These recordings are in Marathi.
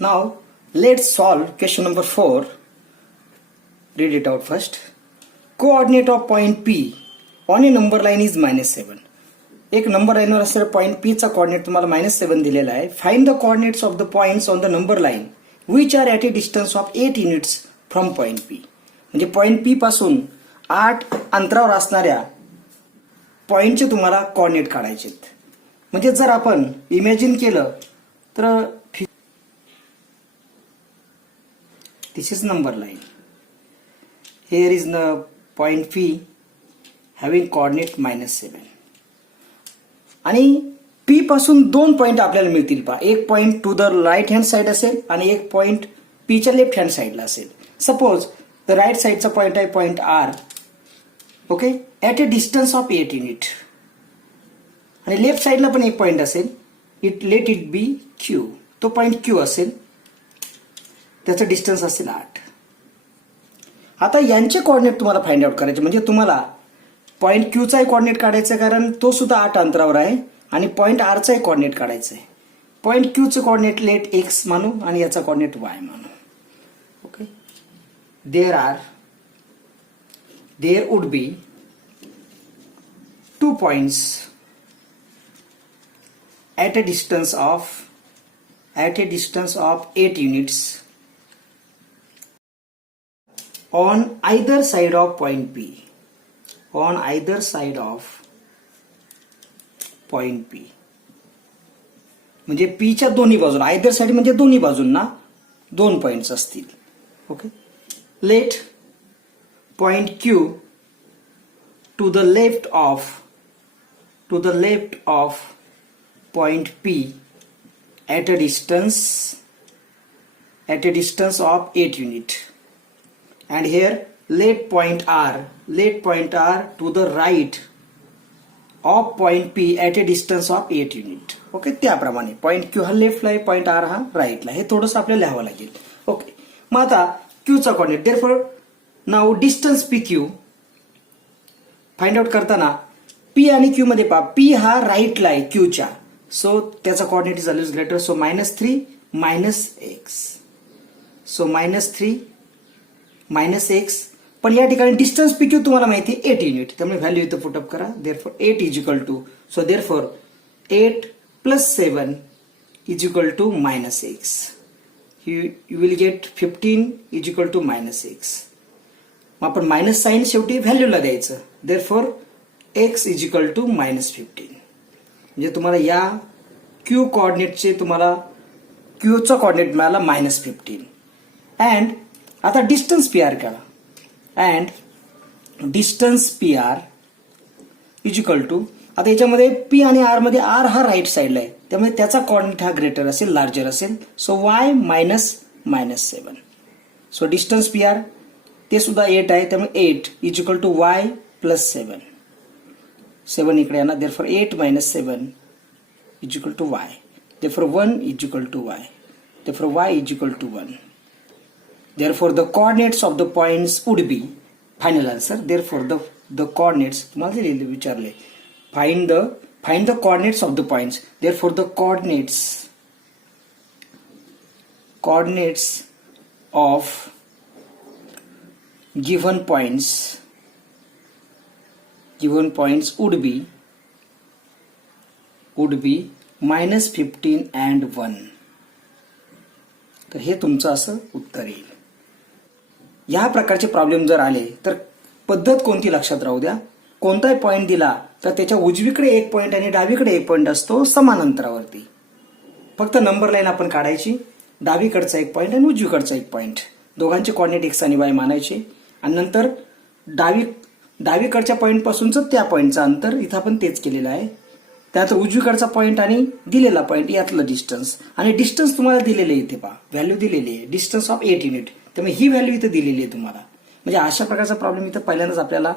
Now let's solve question number 4. Read it out first. Coordinate of point P on a number line is -7. एक नंबर लाईनवर असलेला पॉईंट P चा कोऑर्डिनेट तुम्हाला -7 दिलेला आहे. Find the coordinates of the points on the number line which are at a distance of 8 units from point P. म्हणजे पॉईंट P पासून 8 अंतरावर असणाऱ्या पॉइंटचे तुम्हाला कोऑर्डिनेट काढायचे. म्हणजे जर आपण इमॅजिन केलं तर this is number line. Here is the point P having coordinate -7. आणि P पासून दोन पॉइंट आपल्याला मिळतील पहा. एक point to the right hand side असेल आणि एक पॉइंट P च्या लेफ्ट हँड साइडला असेल. सपोज द राईट साइडचा पॉइंट आहे point R, okay, at a distance of 8 unit. आणि लेफ्ट साइडला पण एक पॉइंट असेल, लेट इट बी Q. तो पॉइंट Q असेल, त्याचं डिस्टन्स असेल 8. आता यांचे कोऑर्डिनेट तुम्हाला फाइंड आउट करायचे. म्हणजे तुम्हाला पॉइंट Q चाही कोऑर्डिनेट काढायचं, कारण तो सुद्धा 8 अंतरावर आहे, आणि पॉइंट R चाही कोऑर्डिनेट काढायचं आहे. पॉइंट Q चं कोऑर्डिनेट लेट X मानू आणि याचा कोऑर्डिनेट Y मानू. Okay, there would be 2 points at a distance of 8 units on either side of point P. On either side of point P. म्हणजे P च्या दोन्ही बाजूला, आयदर साइड म्हणजे दोन्ही बाजूंना 2 पॉइंट्स असतील. Okay, let point Q to the left of point P at a distance of 8 unit. And here let point R to the right of point P at a distance of 8 unit. Okay, त्याप्रमाणे पॉइंट Q हा लेफ्टला आहे, पॉइंट R हा राईटला. हे थोडंसं आपल्याला लिहावं लागेल. ओके, मग आता Q चा coordinate, therefore now distance PQ find out करताना P आणि Q मध्ये पहा, P हा राईटला आहे Q च्या, सो त्याचा coordinate is always greater. So -3 - x. So -3 - x. पण या ठिकाणी डिस्टन्स PQ तुम्हाला माहिती आहे 8 युनिट, त्यामुळे व्हॅल्यू इथं पुटअप करा. Therefore 8 is equal to, so therefore 8 + 7 is equal to -x. You will get 15 is equal to -x. मग आपण मायनस साइन शेवटी व्हॅल्यूला द्यायचं. Therefore x is equal to -15. म्हणजे तुम्हाला या Q कोऑर्डिनेटचे तुम्हाला Q चा कोऑर्डिनेट मिळाला -15. अँड आता डिस्टन्स PR काढा. And distance PR is equal to, आता याच्यामध्ये P आणि R मध्ये R हा राईट साइडला आहे, त्यामुळे त्याचा कोऑर्डिनेट हा ग्रेटर असेल, लार्जर असेल. So y -7. So distance PR ते सुद्धा 8 आहे, त्यामुळे 8 इज इक्वल टू y + 7. 7 इकडे येणार. Therefore 8 - 7 is equal to y. Therefore 1 is equal to y. Therefore y is equal to 1. Therefore, the coordinates of the points would be, final answer. Therefore, the coordinates तुम्हाला दिलेले विचारले, find the coordinates of the points. Therefore, the coordinates of given points would be -15 and 1. तर हे तुमचं असं उत्तर येईल. या प्रकारचे प्रॉब्लेम जर आले तर पद्धत कोणती लक्षात राहू द्या. कोणताही पॉइंट दिला तर त्याच्या उजवीकडे एक पॉइंट आणि डावीकडे एक पॉइंट असतो समान अंतरावरती. फक्त नंबर लाईन आपण काढायची, डावीकडचा एक पॉइंट आणि उजवीकडचा एक पॉइंट, दोघांचे कोऑर्डिनेट x आणि y मानायचे. आणि नंतर डावीकडच्या पॉइंट पासूनच त्या पॉइंटचं अंतर इथं आपण तेच केलेलं आहे. त्यात उजवीकडचा पॉइंट आणि दिलेला पॉइंट यातलं डिस्टन्स, आणि डिस्टन्स तुम्हाला दिलेले इथे पहा, व्हॅल्यू दिलेली आहे डिस्टन्स ऑफ 8 युनिट, त्यामुळे ही व्हॅल्यू इथे दिलेली आहे तुम्हाला. म्हणजे अशा प्रकारचा प्रॉब्लेम इथं पहिल्यांदाच आपल्याला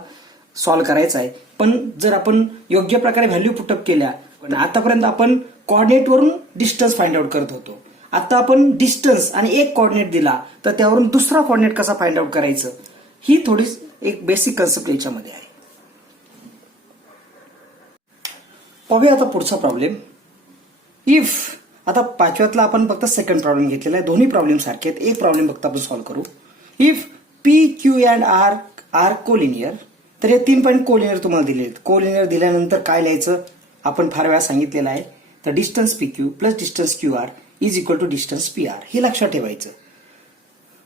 सॉल्व्ह करायचा आहे. पण जर आपण योग्य प्रकारे व्हॅल्यू पुटअप केल्या, आतापर्यंत आपण कोऑर्डिनेट वरून डिस्टन्स फाइंड आउट करत होतो. आता आपण डिस्टन्स आणि एक कोऑर्डिनेट दिला तर त्यावरून दुसरा कोऑर्डिनेट कसा फाइंड आउट करायचं, ही थोडी एक बेसिक कन्सेप्ट याच्यामध्ये आहे. पाहूया आता पुढचा प्रॉब्लेम. इफ आता पाचव्यातला आपण फक्त सेकंड प्रॉब्लेम घेतलेला आहे. दोन्ही प्रॉब्लेम सारखे आहेत. एक प्रॉब्लेम फक्त आपण सॉल्व्ह करू. If P Q and R are collinear, तर हे 3 पॉईंट कोलिनियर तुम्हाला दिले आहेत. कोलिनियर दिल्यानंतर काय लिहायचं आपण फार वेळा सांगितलेलं आहे. तर distance P Q plus distance Q R is equal to distance P R, हे लक्षात ठेवायचं.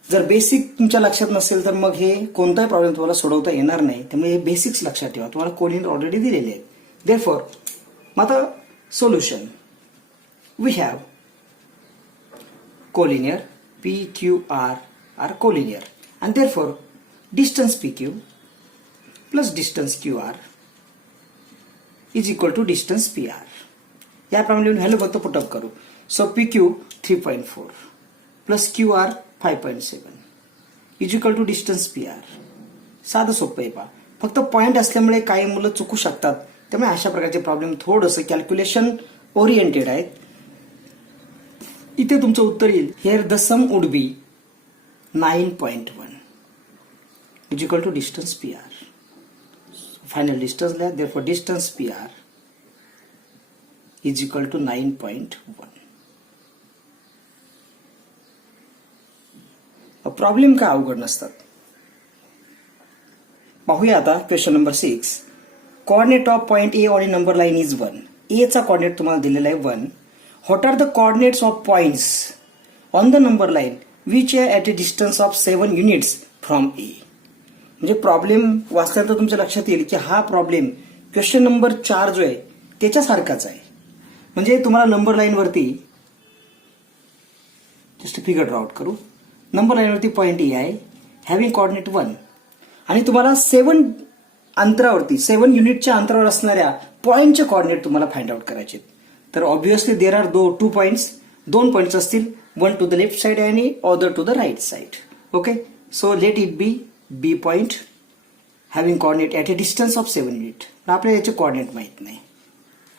जर बेसिक तुमच्या लक्षात नसेल तर मग हे कोणताही प्रॉब्लेम तुम्हाला सोडवता येणार नाही. त्यामुळे हे बेसिक्स लक्षात ठेवा. तुम्हाला कोलिनियर ऑलरेडी दिलेले आहेत. देअरफॉर मग आता solution, we have collinear P Q R are collinear and therefore distance PQ plus distance QR is equal to distance PR. याप्रमाणे व्हॅल्यू फक्त पुटअप करू. So PQ 3.4 plus QR 5.7 is equal to distance PR. साधं सोपं आहे पहा. फक्त पॉईंट असल्यामुळे काही मुलं चुकू शकतात. त्यामुळे अशा प्रकारचे प्रॉब्लेम थोडंसं कॅल्क्युलेशन ओरिएंटेड आहेत. इथे तुमचं उत्तर येईल. Here the sum would be 9.1 is equal to distance PR. Final distance लिहा. Therefore distance PR is equal to 9.1. Problem काय अवघड नसतात. पाहूया आता question number 6. Coordinate of point A on A number line is 1. A चा कोऑर्डिनेट तुम्हाला दिलेला आहे 1. What are the coordinates of points on the number line which are at a distance of 7 units from A. म्हणजे प्रॉब्लेम वाचल्यानंतर तुमच्या लक्षात येईल की हा प्रॉब्लेम क्वेश्चन नंबर 4 जो आहे त्याच्यासारखाच आहे. म्हणजे तुम्हाला नंबर लाईन वरती जस्ट फिगर ड्रॉ करू. नंबर लाईन वरती पॉइंट ए आहे हॅव्हिंग कोऑर्डिनेट 1 आणि तुम्हाला 7 अंतरावरती 7 युनिटच्या अंतरावर असणाऱ्या पॉइंटचे कोऑर्डिनेट तुम्हाला फाइंड आउट करायचे. तर obviously there are 2 points. 2 points असतील. One to the left side आणि other to the right side. Okay, so let it be B point having coordinate at a distance of 7 unit. आपल्याला याचे कोऑर्डिनेट माहित नाही.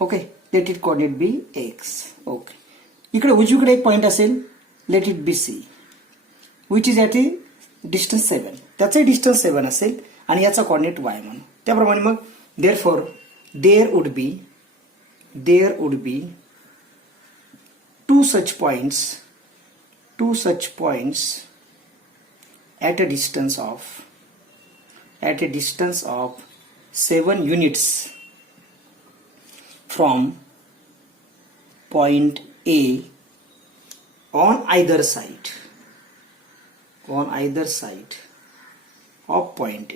Okay, let it coordinate be X. Okay, इकडे उजवीकडे एक पॉइंट असेल. Let it be C which is at a distance 7. त्याचे डिस्टन्स 7 असेल आणि याचा कोऑर्डिनेट वाय म्हणून. त्याप्रमाणे मग therefore there would be two such points at a distance of 7 units from point A on either side of point A.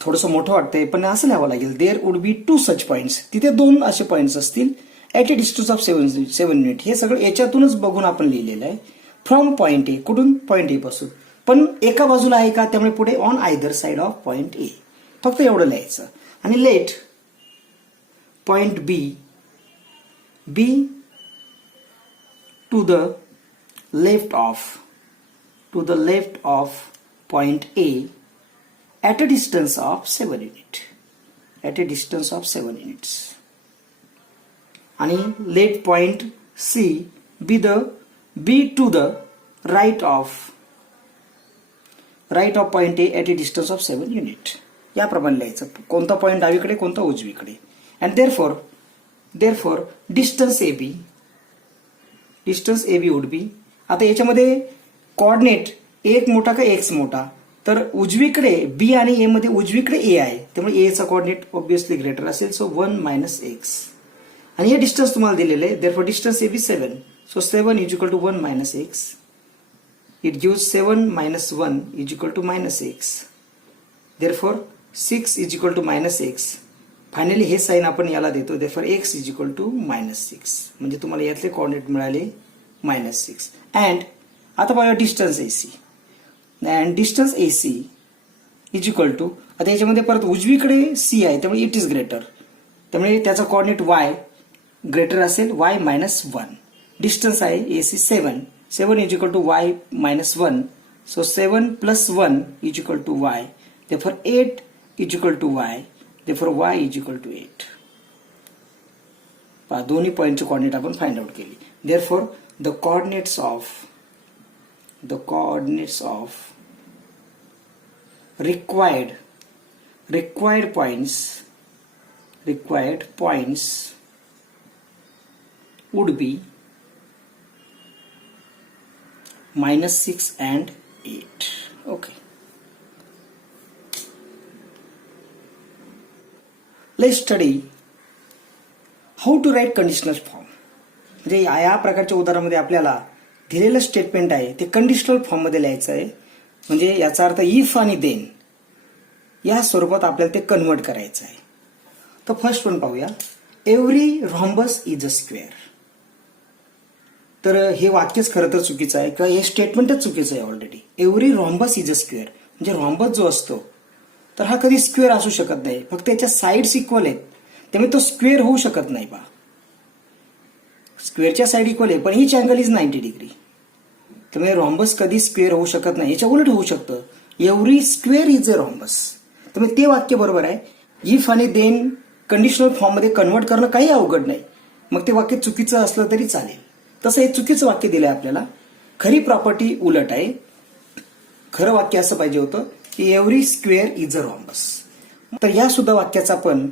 थोडंसं मोठं वाटतंय पण असं लिहावं लागेल. There would be 2 such points. तिथे 2 असे पॉइंट्स असतील at a distance of 7 unit. हे सगळं याच्यातूनच बघून आपण लिहिलेलं आहे. फ्रॉम पॉइंट ए, कुठून? पॉइंट ए पासून. पण एका बाजूला आहे का, त्यामुळे पुढे on either side of point A. फक्त एवढं लिहायचं. आणि let point B to the left of point A at a distance of 7 units. आणि let point C be to the right of point A at a distance of 7 unit. याप्रमाणे लिहायचं. कोणता पॉइंट डावीकडे, कोणता उजवीकडे. and therefore distance AB would be. आता याच्यामध्ये कोऑर्डिनेट एक मोठा का एक्स मोठा, तर उजवीकडे बी आणि ए मध्ये उजवीकडे ए आहे, त्यामुळे ए चा कोऑर्डिनेट ऑब्व्हियसली ग्रेटर असेल. So 1 - x. आणि हे डिस्टन्स तुम्हाला दिलेलं आहे. Therefore distance A B 7. So 7 is equal to 1 - x. It gives 7 - 1 is equal to -x. Therefore 6 is equal to -x. Finally हे साइन आपण याला देतो. Therefore x is equal to -6. म्हणजे तुम्हाला यातले कोऑर्डिनेट मिळाले -6. अँड आता बघा distance AC. And distance AC is equal to, आता याच्यामध्ये परत उजवीकडे C आहे त्यामुळे इट इज ग्रेटर, त्यामुळे त्याचा कोऑर्डिनेट y ग्रेटर असेल y - 1. डिस्टन्स आहे AC 7 is equal to y - 1. So 7 + 1 is equal to y. Therefore 8 is equal to y. Therefore y is equal to 8. पहा दोन्ही पॉइंटचे कोऑर्डिनेट आपण फाइंड आउट केली. Therefore the coordinates of required points would be -6 and 8. Okay. Let's study how to write conditional form. म्हणजे या प्रकारच्या उदाहरणामध्ये आपल्याला दिलेलं स्टेटमेंट आहे ते कंडिशनल फॉर्म मध्ये लिहायचं आहे. म्हणजे याचा अर्थ इफ आणि देन या स्वरूपात आपल्याला ते कन्वर्ट करायचं आहे. तर फर्स्ट वन पाहूया. Every rhombus is a square. तर हे वाक्यच खरं तर चुकीचं आहे किंवा हे स्टेटमेंटच चुकीचं आहे already. Every rhombus is a square म्हणजे रॉम्बस जो असतो तर हा कधी स्क्वेअर असू शकत नाही. फक्त त्याच्या साईड्स इक्वल आहेत त्यामुळे तो स्क्वेअर होऊ शकत नाही. बा स्क्वेअरच्या साईड इक्वल आहे पण इच अँगल इज 90 डिग्री. त्यामुळे रॉम्बस कधी स्क्वेअर होऊ शकत नाही. याच्या उलट होऊ शकतं. Every square is a rhombus. त्यामुळे ते वाक्य बरोबर आहे. इफ आणि देन कंडिशनल फॉर्म मध्ये कन्वर्ट करणं काही अवघड नाही. मग ते वाक्य चुकीचं असलं तरी चालेल. तसं हे चुकीचं वाक्य दिलंय आपल्याला. खरी प्रॉपर्टी उलट आहे. खरं वाक्य असं पाहिजे होतं की every square is a rhombus. तर या सुद्धा वाक्याचा आपण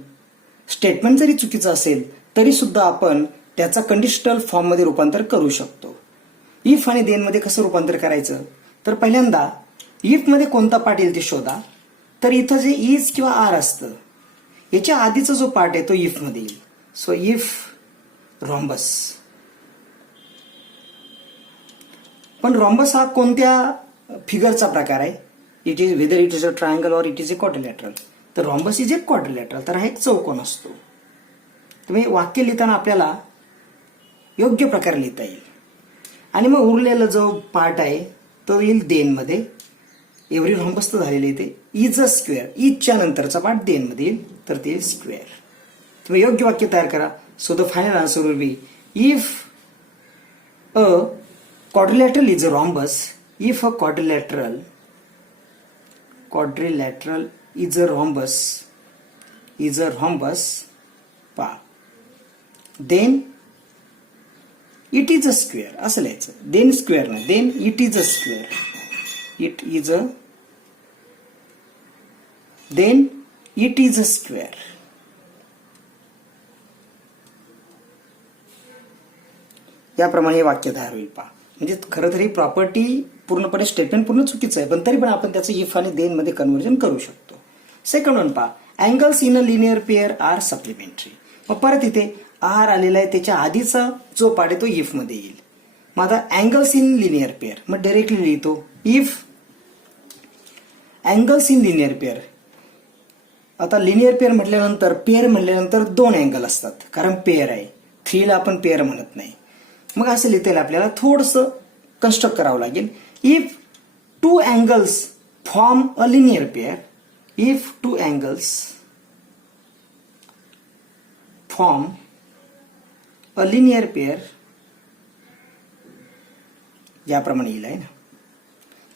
स्टेटमेंट जरी चुकीचं असेल तरी सुद्धा आपण त्याचा कंडिशनल फॉर्म मध्ये रूपांतर करू शकतो. इफ आणि देन मध्ये कसं रूपांतर करायचं तर पहिल्यांदा इफ मध्ये कोणता पार्ट येईल ते शोधा. तर इथं जे इज किंवा आर असतं याच्या आधीचा जो पार्ट आहे तो इफ मध्ये येईल. So if rhombus. पण रॉम्बस हा कोणत्या फिगरचा प्रकार आहे. It is whether it is a triangle और इट इज अ क्वाड्रिलॅटरल. तर रॉम्बस इज अ क्वाड्रिलॅटरल. तर हा एक चौकोन असतो. तुम्ही वाक्य लिहिताना आपल्याला योग्य प्रकारे लिहिता येईल. आणि मग उरलेला जो पार्ट आहे तो येईल देन मध्ये. एव्हरी रॉम्बस तर झालेले ते इज अ स्क्वेअर. इजच्या नंतरचा पार्ट देन मध्ये येईल तर ते येईल स्क्वेअर. तुम्ही योग्य वाक्य तयार करा. So the final answer will be if a quadrilateral is a rhombus. If a quadrilateral is a rhombus then it is a square. असं लिहायचं. then square नाही. then it is a square. then it is a square. याप्रमाणे हे वाक्य तयार होईल. पहा म्हणजे खरं तर ही प्रॉपर्टी पूर्णपणे स्टेटमेंट पूर्ण चुकीचं आहे पण तरी पण आपण त्याचं इफ आणि देन मध्ये कन्व्हर्जन करू शकतो. सेकंड वन पहा. Angles in a linear pair are supplementary. मग परत इथे आर आलेला आहे त्याच्या आधीचा जो पार्ट आहे तो इफ मध्ये येईल. मग आता अँगल्स इन लिनियर पेअर मग डायरेक्टली लिहितो if angles in linear pair. आता लिनियर पेअर म्हटल्यानंतर पेअर म्हटल्यानंतर दोन अँगल असतात कारण पेअर आहे. 3 ला आपण पेअर म्हणत नाही. मग असं लिहिता येईल आपल्याला. थोडंसं कन्स्ट्रक्ट करावं लागेल. If 2 angles form a linear pair. If 2 angles form a linear pair याप्रमाणे येईल आहे ना.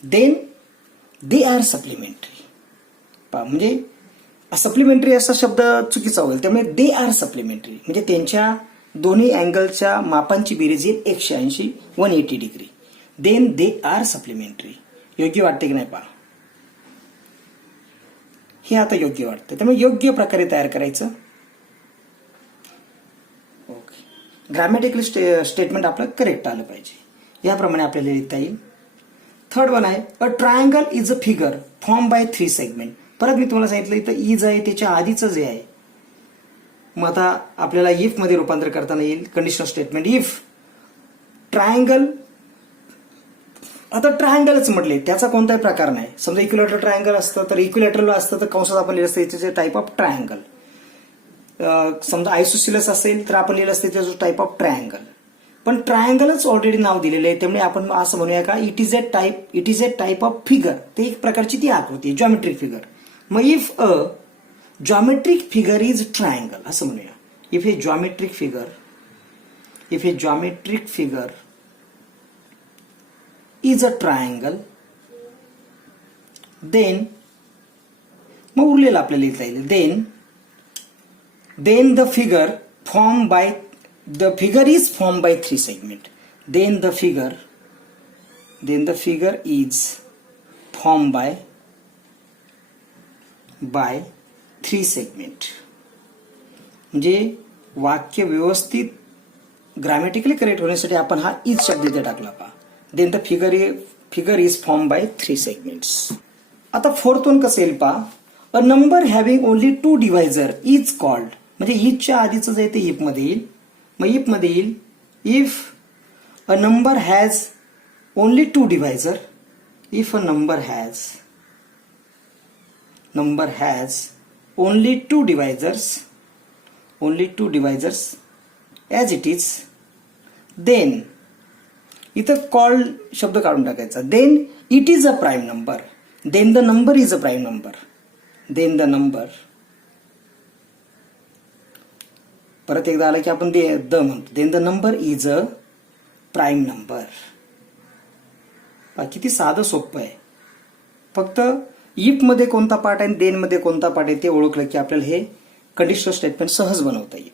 Then they are supplementary. म्हणजे सप्लिमेंटरी असा शब्द चुकीचा होईल. त्यामुळे दे आर सप्लिमेंटरी म्हणजे त्यांच्या दोन्ही अँगलच्या मापांची बेरीज येईल 180 180 degree. Then they are supplementary. योग्य वाटते की नाही पहा. हे आता योग्य वाटतं त्यामुळे योग्य प्रकारे तयार करायचं. ओके. ग्रामॅटिकल स्टेटमेंट आपलं करेक्ट आलं पाहिजे. याप्रमाणे आपल्याला लिहिता येईल. थर्ड वन आहे a triangle is a figure form by 3 segment. परत मी तुम्हाला सांगितलं इथं इज आहे त्याच्या आधीचं जे आहे. मग आता आपल्याला इफ मध्ये रूपांतर करताना येईल कंडिशनल स्टेटमेंट. If triangle. आता ट्रायंगलच म्हटले त्याचा कोणताही प्रकार नाही. समजा इक्विलॅटरल ट्रायंगल असतं तर इक्विलॅटरल असतं तर कंसात आपण लिहिलं असतं त्याचे टाईप ऑफ ट्रायंगल. समजा आयसोसिलस असेल तर आपण लिहिलं असतं त्याचं टाईप ऑफ ट्रायंगल. पण ट्रायंगलच ऑलरेडी नाव दिलेलं आहे त्यामुळे आपण असं म्हणूया का it is a type of figure. ते एक प्रकारची ती आकृती आहे जॉमेट्रिक फिगर. मग if a geometric figure is triangle असं म्हणूया. If a geometric figure is a triangle then मग उरलेलं आपल्याला लिहिता येईल. Then the figure is form by 3 segment. Then the figure is form by 3 segment. म्हणजे वाक्य व्यवस्थित ग्रामॅटिकली करेक्ट होण्यासाठी आपण हा इज शब्द इथे टाकला पहा. Then the figure is form by 3 segments. आता फोर्थ वन कसं येईल पहा. A number having only 2 divisor is called. म्हणजे इजच्या आधीचं जे ते इफ मध्ये येईल. मग इफ मध्ये येईल if a number has only 2 divisor. If a number has only 2 divisors as it is, then इथं कॉल्ड शब्द काढून टाकायचा. Then it is a prime number. Then the number is a prime number. Then the number परत एकदा आला की आपण द म्हणतो. Then the number is a prime number. किती साधं सोपं आहे. फक्त इफ मध्ये कोणता पार्ट आहे देन मध्ये कोणता पार्ट आहे ते ओळखलं की आपल्याला हे कंडिशनल स्टेटमेंट सहज बनवता येईल.